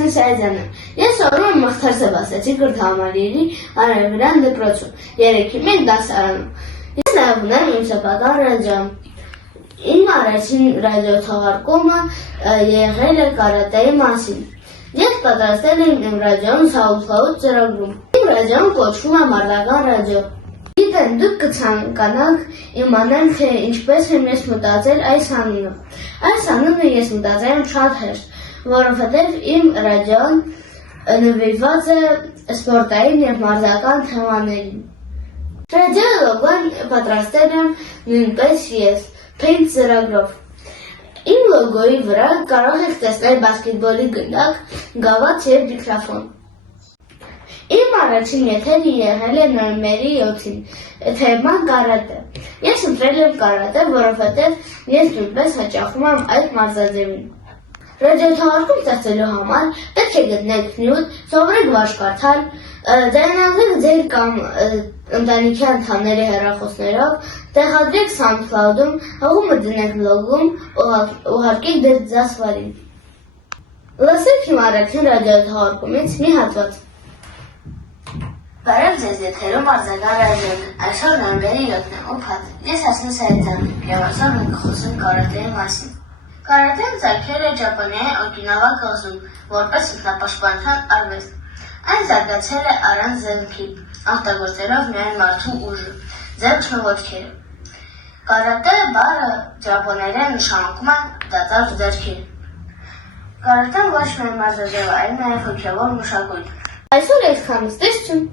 Հասմի Սայդյանը։ Ես օրում մխթարսը բասեցի գրդհամալիրի արևրան դպրոցում, 3-ին դասարանում։ Ես նաև ունեմ իմ սեփական ռադիոն։ Իմ առաջին ռադիոթողարկումը եղել է կարատեի մասին։ Ես պատրաստել եմ իմ ռադիոն SoundCloud ծրագրում։ Իմ ռադիոն կոչվում է Մարտական ռադիո։ Գիտեմ, դուք կցանկանաք իմանալ, թե ինչպես եմ ես մտածել այս անունը։ Այս անունը ես մտածել եմ շատ հեշտ, որովհետև իմ ռադիոն նվիրված է սպորտային և մարզական թեմաներին։ Ռադիոյի լոգոն պատրաստել եմ նույնպես ես, Paint ծրագրով։ Իմ լոգոյի վրա կարող եք տեսնել բասկետբոլի գնդակ, գավաթ և միկրոֆոն։ Իմ առաջին եթերը եղել է նոյեմբերի 7-ին, թեման կարատե։ Ես ընտրել եմ կարատե, որովհետև ես նույնպես հաճախում եմ այդ մարզաձևին։ Ռադիոթողարկում ստեղծելու համար պետք է գտնեք նյութ, սովորեք բաց կարդալ, ձայնագրեք ձեր կամ ընտանիքի անդամների հեռախոսներով, տեղադրեք SoundCloud-ում, հղումը դնեք բլոգում, ուղարկեք դեր դասվարին։ Լսեք իմ առաջին ռադիոթողարկումից մի հատված։ Բարև ձեզ, եթերում Արձական ռադիոն, այսօր նոյեմբերի 7-ն է, ուրբաթ։ Ես Հասմի Սայդյանն եմ և այսօր մենք կխոսենք կարատեի մասին։ Կարատեն ծագել է Ճապոնիայի Օկինավա կղզում, որպես ինքնապաշտպանության արվեստ։ Այն զարգացել է առանց զենքի, օգտագործելով միայն մարդու ուժը, ձեռքն ու ոտքերը։ Կարատե բառը ճապոներեն նշանակում է դատարկ ձեռքեր։ Կարատեն ոչ միայն մարզաձև է, այլ նաև հոգևոր մշակույթ։ Այսօր այսքանը, ստեսություն։